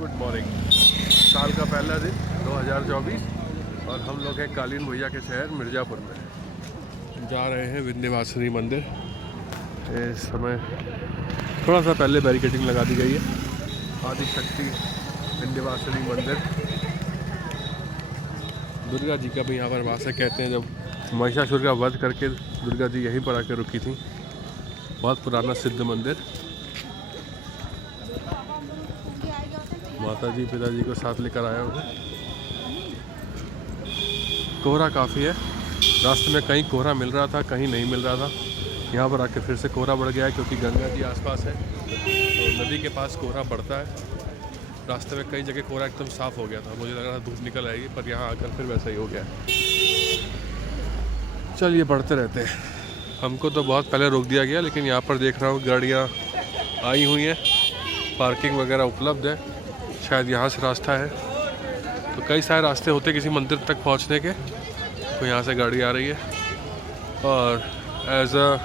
Good morning. साल का पहला दिन 2024 और हम लोग हैं कालीन भैया के शहर मिर्ज़ापुर में। जा रहे हैं विंध्यवासिनी मंदिर। इस समय थोड़ा सा पहले बैरिकेडिंग लगा दी गई है। आदिशक्ति विंध्यवासिनी मंदिर, दुर्गा जी का भी यहाँ पर वास है। कहते हैं जब महिषासुर का वध करके दुर्गा जी यहीं पर आकर रुकी थी। बहुत पुराना सिद्ध मंदिर। माता जी पिताजी को साथ लेकर आया हूँ। कोहरा काफ़ी है, रास्ते में कहीं कोहरा मिल रहा था, कहीं नहीं मिल रहा था। यहाँ पर आके फिर से कोहरा बढ़ गया है क्योंकि गंगा जी आसपास है तो नदी के पास कोहरा बढ़ता है। रास्ते में कई जगह कोहरा एकदम साफ़ हो गया था, मुझे लग रहा था धूप निकल आएगी, पर यहाँ आकर फिर वैसा ही हो गया। चलिए बढ़ते रहते हैं। हमको तो बहुत पहले रोक दिया गया, लेकिन यहाँ पर देख रहा हूँ गाड़ियाँ आई हुई हैं, पार्किंग वगैरह उपलब्ध है। शायद यहाँ से रास्ता है, तो कई सारे रास्ते होते किसी मंदिर तक पहुँचने के, तो यहाँ से गाड़ी आ रही है। और एज अ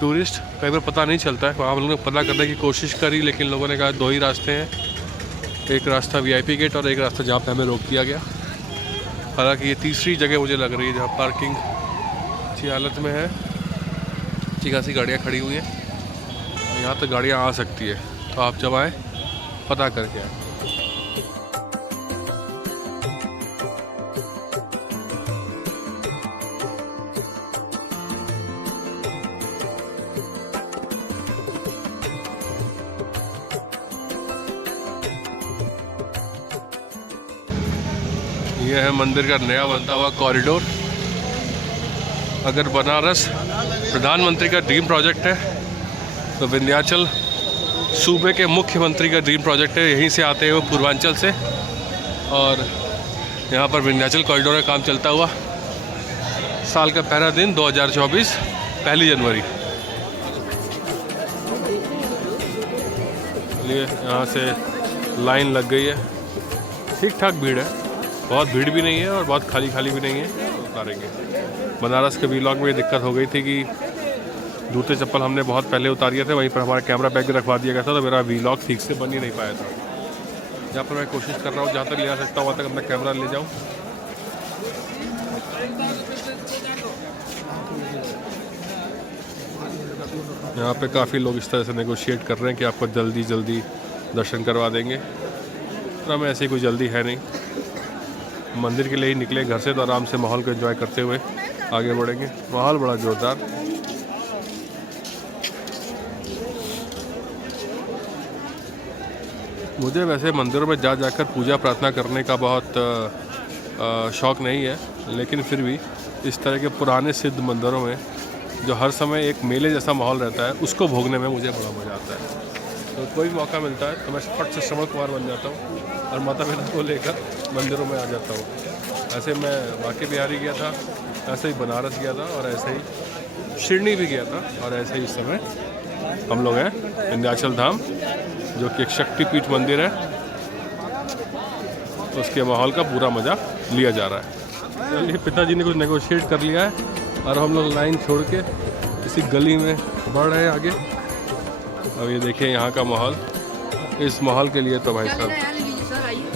टूरिस्ट कई बार पता नहीं चलता है, वहाँ हम लोगों ने पता करने की कोशिश करी, लेकिन लोगों ने कहा 2 ही रास्ते हैं, एक रास्ता VIP गेट और एक रास्ता जहाँ पे हमें रोक दिया गया। हालांकि ये तीसरी जगह मुझे लग रही है जहाँ पार्किंग अच्छी हालत में है, अच्छी खासी गाड़ियाँ खड़ी हुई हैं। यहाँ तक गाड़ियाँ आ सकती है, तो आप जब आएँ पता करके आए। यह है मंदिर का नया बनता हुआ कॉरिडोर। अगर बनारस प्रधानमंत्री का ड्रीम प्रोजेक्ट है तो विंध्याचल सूबे के मुख्यमंत्री का ड्रीम प्रोजेक्ट है। यहीं से आते हैं वो पूर्वांचल से, और यहाँ पर विंध्याचल कॉरिडोर का काम चलता हुआ। साल का पहला दिन 2024 1 जनवरी। लिए यहाँ से लाइन लग गई है, ठीक ठाक भीड़ है, बहुत भीड़ भी नहीं है और बहुत खाली खाली भी नहीं है। उतारेंगे। बनारस के व्लॉग में ये दिक्कत हो गई थी कि जूते चप्पल हमने बहुत पहले उतारिए थे, वहीं पर हमारा कैमरा बैग भी रखवा दिया गया था, तो मेरा व्लॉग ठीक से बन ही नहीं पाया था। यहाँ पर मैं कोशिश कर रहा हूँ जहाँ तक ले जा सकता हूँ वहाँ तक अपना कैमरा ले जाऊँ। यहाँ पे काफ़ी लोग इस तरह से नेगोशिएट कर रहे हैं कि आपको जल्दी जल्दी दर्शन करवा देंगे, तो हमें ऐसी कोई जल्दी है नहीं। मंदिर के लिए ही निकले घर से, तो आराम से माहौल को एंजॉय करते हुए आगे बढ़ेंगे। माहौल बड़ा जोरदार। मुझे वैसे मंदिरों में जा जाकर पूजा प्रार्थना करने का बहुत शौक़ नहीं है, लेकिन फिर भी इस तरह के पुराने सिद्ध मंदिरों में जो हर समय एक मेले जैसा माहौल रहता है, उसको भोगने में मुझे बड़ा मज़ा आता है। तो कोई मौका मिलता है तो मैं फट से श्रवण कुमार बन जाता हूँ और माता पिता को लेकर मंदिरों में आ जाता हूँ। ऐसे मैं बांके बिहारी गया था, ऐसे ही बनारस गया था, और ऐसे ही शिरडी भी गया था, और ऐसे ही इस समय हम लोग हैं विंध्याचल धाम, जो कि एक शक्तिपीठ मंदिर है। तो उसके माहौल का पूरा मज़ा लिया जा रहा है। चलिए, पिताजी ने कुछ नेगोशिएट कर लिया है और हम लोग लाइन छोड़ के किसी गली में बढ़ रहे हैं आगे। अब ये देखिए यहाँ का माहौल, इस माहौल के लिए तो भाई साहब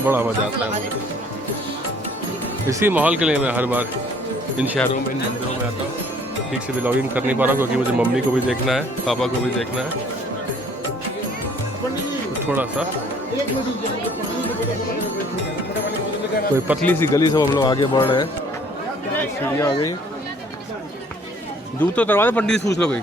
बड़ा मज़ा आता है मुझे। इसी माहौल के लिए मैं हर बार इन शहरों में, इन मंदिरों में आता हूँ। ठीक से व्लॉगिंग कर नहीं पा रहा हूँ क्योंकि मुझे मम्मी को भी देखना है, पापा को भी देखना है, तो थोड़ा सा कोई पतली सी गली से हम लोग आगे बढ़ रहे हैं। सीढ़ियाँ आ गई, दूध तो दरवाजा पंडित पूछ लो गई।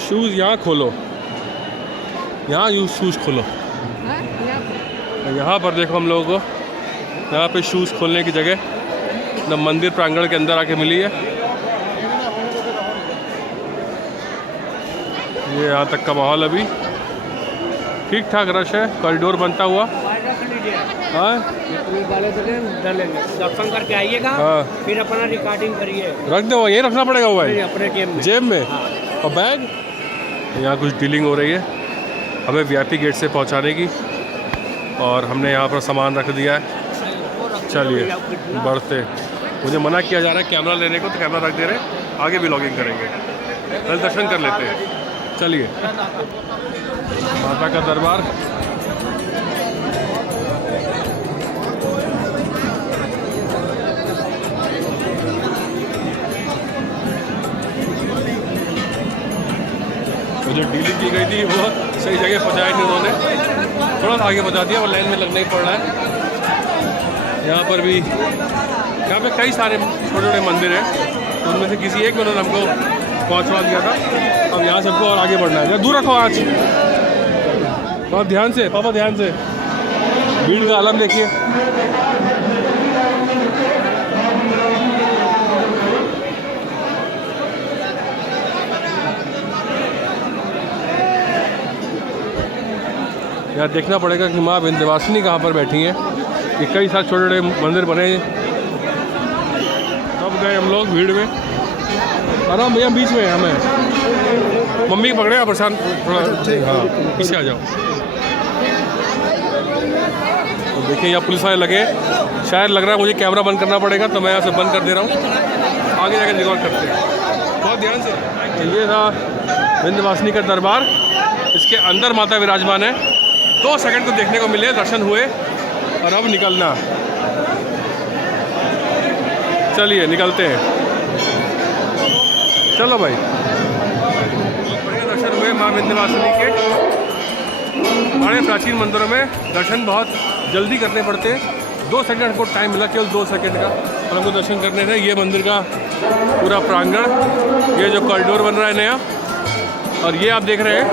शूज़ यहाँ खोलो, यहाँ शूज़ खोलो। यहाँ पर देखो हम लोगों को यहाँ पे शूज़ खोलने की जगह न मंदिर प्रांगण के अंदर आके मिली है। ये यहाँ तक का माहौल अभी ठीक ठाक रश है, कॉरिडोर बनता हुआ। हाँ, दर्शन करके आइएगा, फिर अपना रिकॉर्डिंग करिए। रख दो, यही रखना पड़ेगा हुआ है अपने जेब में। और बैग, यहाँ कुछ डीलिंग हो रही है हमें VIP गेट से पहुँचाने की, और हमने यहाँ पर सामान रख दिया है। चलिए बढ़ते मुझे मना किया जा रहा है कैमरा लेने को, तो कैमरा रख दे रहे, आगे भी व्लॉगिंग करेंगे। पहले दर्शन कर लेते हैं, चलिए। माता का दरबार, जो डीलिंग की गई थी वो सही जगह पहुँचाया नहीं उन्होंने, थोड़ा सा आगे पहुँचा दिया और लाइन में लगना ही पड़ रहा है। यहाँ पर भी, यहाँ पे कई सारे छोटे छोटे मंदिर हैं, तो उनमें से किसी एक में उन्होंने हमको पहुँचवा दिया था। अब यहाँ सबको और आगे बढ़ना है। दूर रखो आज, बहुत ध्यान से पापा, ध्यान से। भीड़ का आलम देखिए। यहाँ देखना पड़ेगा कि माँ विंध्यवासिनी कहाँ पर बैठी हैं। ये कई सारे छोटे छोटे मंदिर बने हैं। कब गए हम लोग भीड़ में? आराम भैया, बीच में हमें मम्मी पकड़े आप, परेशान थोड़ा, हाँ पीछे आ जाओ। तो देखिए यहाँ पुलिस वाले लगे, शायद लग रहा है मुझे कैमरा बंद करना पड़ेगा, तो मैं यहाँ से बंद कर दे रहा हूँ, आगे जाकर रिकॉर्ड करते हैं बहुत ध्यान से। ये था विंध्यवासिनी का दरबार, इसके अंदर माता विराजमान है। 2 सेकंड को देखने को मिले, दर्शन हुए और अब निकलना। चलिए निकलते हैं, चलो भाई। बढ़िया दर्शन हुए माँ विंध्यवासिनी के। हमारे प्राचीन मंदिरों में दर्शन बहुत जल्दी करने पड़ते हैं, 2 सेकंड को टाइम मिला, केवल 2 सेकंड का, और हमको दर्शन करने थे। ये मंदिर का पूरा प्रांगण, ये जो कॉरिडोर बन रहा है नया, और ये आप देख रहे हैं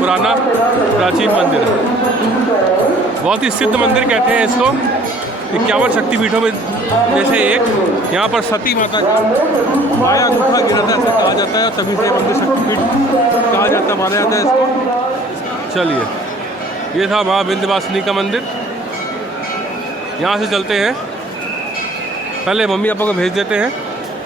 पुराना प्राचीन मंदिर है। बहुत ही सिद्ध मंदिर कहते हैं इसको, 51 शक्तिपीठों में जैसे एक। यहाँ पर सती माता का बाया अंगूठा गिरा था, ऐसा कहा जाता है, तभी से मंदिर शक्तिपीठ कहा जाता, माना जाता है इसको। चलिए, ये था माँ विंध्यवासिनी का मंदिर। यहाँ से चलते हैं, पहले मम्मी पापा को भेज देते हैं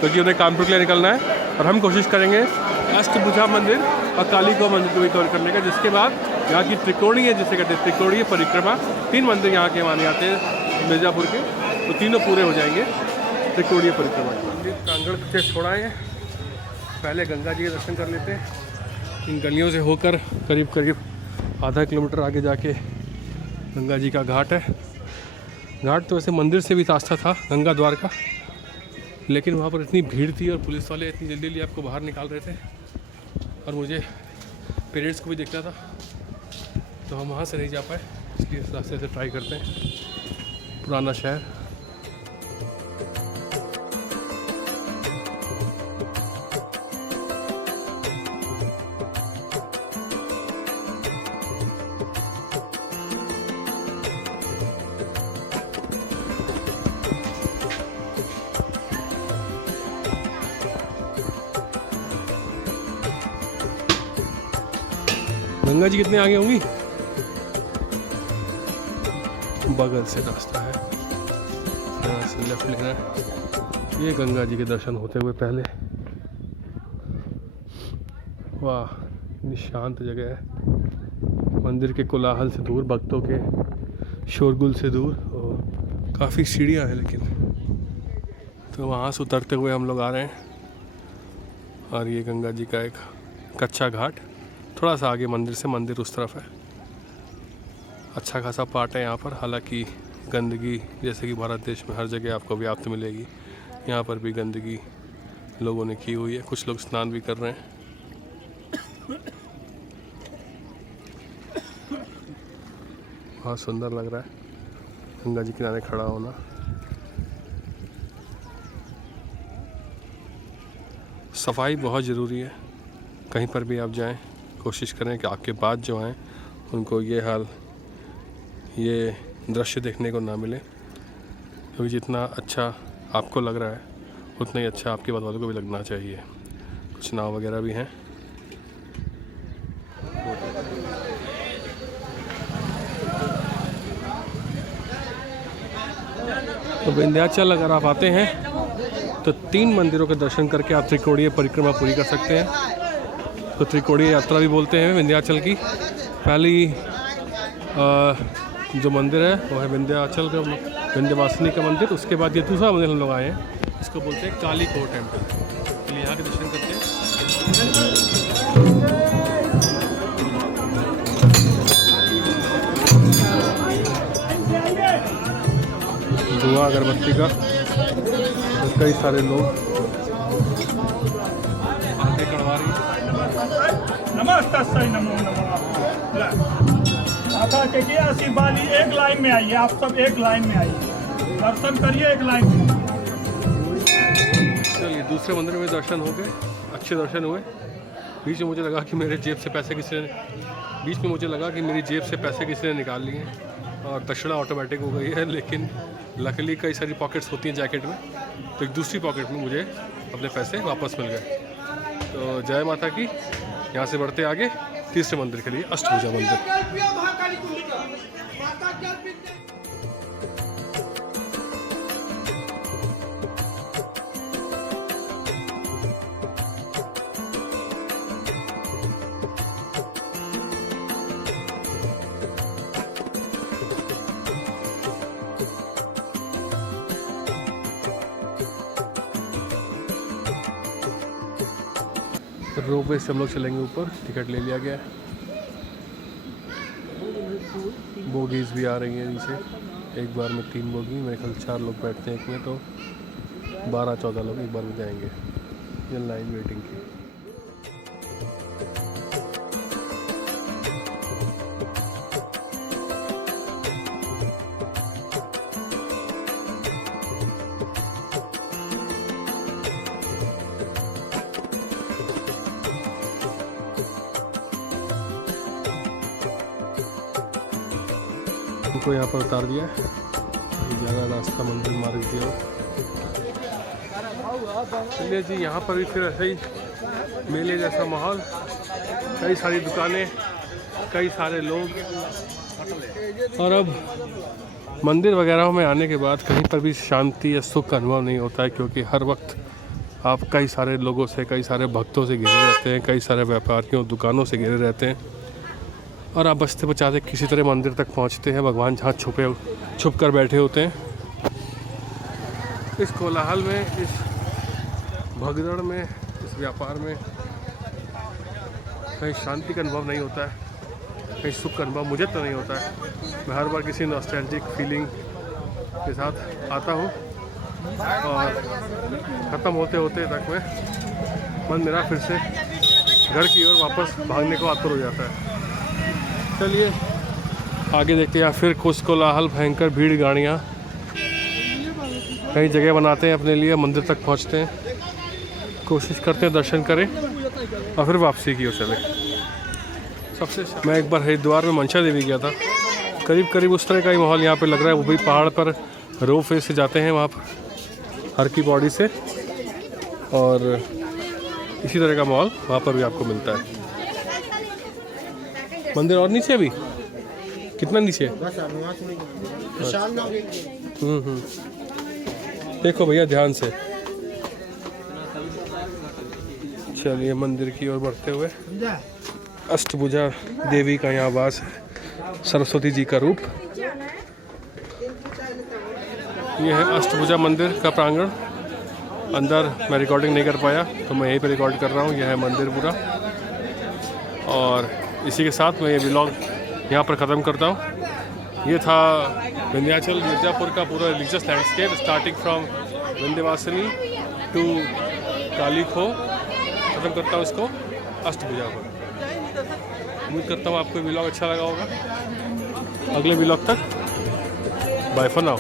क्योंकि उन्हें कानपुर के लिए निकलना है, और हम कोशिश करेंगे अष्टभुजा मंदिर और काली को मंदिर को भी कवर करने का। जिसके बाद यहाँ की त्रिकोणीय, जिसे कहते हैं त्रिकोणीय परिक्रमा, 3 मंदिर यहाँ के माने जाते हैं मिर्ज़ापुर के, तो तीनों पूरे हो जाएंगे त्रिकोणीय परिक्रमा। मंदिर प्रांगण से छोड़ा है, पहले गंगा जी के दर्शन कर लेते हैं। इन गलियों से होकर करीब करीब आधा किलोमीटर आगे जाके गंगा जी का घाट है। घाट तो वैसे मंदिर से भी रास्ता था गंगा द्वार का, लेकिन वहाँ पर इतनी भीड़ थी और पुलिस वाले इतनी जल्दी जल्दी आपको बाहर निकाल रहे थे, और मुझे पेरेंट्स को भी देखना था, तो हम वहाँ से नहीं जा पाए, इसलिए इस रास्ते से ट्राई करते हैं। पुराना शहर, गंगा जी कितने आगे होंगी? बगल से रास्ता है, यहाँ से लेफ्ट लेना है। ये गंगा जी के दर्शन होते हुए पहले। वाह, इतनी शांत जगह है, मंदिर के कोलाहल से दूर, भक्तों के शोरगुल से दूर, और काफ़ी सीढ़ियाँ हैं लेकिन। तो वहाँ से उतरते हुए हम लोग आ रहे हैं, और ये गंगा जी का एक कच्चा घाट, थोड़ा सा आगे मंदिर से, मंदिर उस तरफ है। अच्छा खासा पार्ट है यहाँ पर, हालांकि गंदगी जैसे कि भारत देश में हर जगह आपको व्याप्त मिलेगी, यहाँ पर भी गंदगी लोगों ने की हुई है। कुछ लोग स्नान भी कर रहे हैं। बहुत सुंदर लग रहा है गंगा जी किनारे खड़ा होना। सफाई बहुत ज़रूरी है, कहीं पर भी आप जाएं, कोशिश करें कि आपके बाद जो आएँ उनको ये हाल, ये दृश्य देखने को ना मिले, क्योंकि जितना अच्छा आपको लग रहा है उतना ही अच्छा आपके बाद वालों को भी लगना चाहिए। कुछ नाव वगैरह भी हैं। तो विंध्याचल अगर आप आते हैं तो 3 मंदिरों के दर्शन करके आप त्रिकोणीय परिक्रमा पूरी कर सकते हैं। तो त्रिकोणीय यात्रा भी बोलते हैं विंध्याचल की। पहली जो मंदिर है वो है विंध्याचल का, विंध्यवासिनी का मंदिर। उसके बाद ये दूसरा मंदिर हम लोग आए हैं, इसको बोलते हैं काली को टेम्पल। तो यहाँ के दर्शन करते हैं। धुआं अगरबत्ती का, तो कई सारे लोग आगे कड़वा रही हैं। नमस्ते, नमो नमः। आता देखिए आशीर्वादी एक लाइन में आइए, आप सब एक लाइन में आइए, दर्शन करिए एक लाइन में। चलिए दूसरे मंदिर में दर्शन हो गए, अच्छे दर्शन हुए। बीच में मुझे लगा कि मेरी जेब से पैसे किसी ने निकाल लिए हैं और दक्षिणा ऑटोमेटिक हो गई है, लेकिन लकीली कई सारी पॉकेट्स होती हैं जैकेट में, तो एक दूसरी पॉकेट में मुझे अपने पैसे वापस मिल गए। तो जय माता की। यहाँ से बढ़ते आगे तीसरे मंदिर के लिए, अष्टभुजा मंदिर। रोपवे से हम लोग चलेंगे ऊपर, टिकट ले लिया गया है। बोगीज भी आ रही हैं नीचे, एक बार में 3 बोगी, मेरे ख्याल 4 लोग बैठते हैं एक में, तो 12-14 लोग एक बार में जाएंगे। ये लाइन वेटिंग की। को यहाँ पर उतार दिया है, ज़्यादा रास्ता मंदिर मार्ग दिया। चलिए जी, यहाँ पर भी फिर ऐसे ही मेले जैसा माहौल, कई सारी दुकानें, कई सारे लोग। और अब मंदिर वगैरह में आने के बाद कहीं पर भी शांति या सुख का अनुभव नहीं होता है, क्योंकि हर वक्त आप कई सारे लोगों से, कई सारे भक्तों से घिरे रहते हैं, कई सारे व्यापारियों दुकानों से घिरे रहते हैं, और आप बचते बचाते किसी तरह मंदिर तक पहुंचते हैं। भगवान जहाँ छुप कर बैठे होते हैं। इस कोलाहल में, इस भगदड़ में, इस व्यापार में कहीं शांति का अनुभव नहीं होता है, कहीं सुख का अनुभव मुझे तो नहीं होता है। मैं हर बार किसी नॉस्टैल्जिक फीलिंग के साथ आता हूँ, और ख़त्म होते होते तक में मन मेरा फिर से घर की ओर वापस भागने को आतुर हो जाता है। चलिए आगे देखते हैं। फिर कुछ कोलाहल, भयंकर भीड़, गाड़ियाँ, कई जगह बनाते हैं अपने लिए, मंदिर तक पहुंचते हैं, कोशिश करते हैं दर्शन करें और फिर वापसी की ओर चले। मैं एक बार हरिद्वार में मनसा देवी गया था, करीब उस तरह का ही माहौल यहाँ पे लग रहा है। वो भी पहाड़ पर रोपवे से जाते हैं वहाँ पर, हर की बॉडी से, और इसी तरह का माहौल वहाँ पर भी आपको मिलता है। मंदिर और नीचे अभी कितना नीचे? देखो भैया ध्यान से। चलिए मंदिर की ओर बढ़ते हुए। अष्टभुजा देवी का यहाँ वास है, सरस्वती जी का रूप। यह है अष्टभुजा मंदिर का प्रांगण। अंदर मैं रिकॉर्डिंग नहीं कर पाया, तो मैं यहीं पे रिकॉर्ड कर रहा हूँ। यह है मंदिर पूरा, और इसी के साथ मैं ये व्लॉग यहाँ पर ख़त्म करता हूँ। ये था विंध्याचल मिर्ज़ापुर का पूरा religious landscape, starting from Vindhyavasini to Kali Khoh. ख़त्म करता हूँ इसको अष्टभुजा पर। उम्मीद करता हूँ आपको व्लॉग अच्छा लगा होगा। अगले व्लॉग तक बाय फॉर नाउ।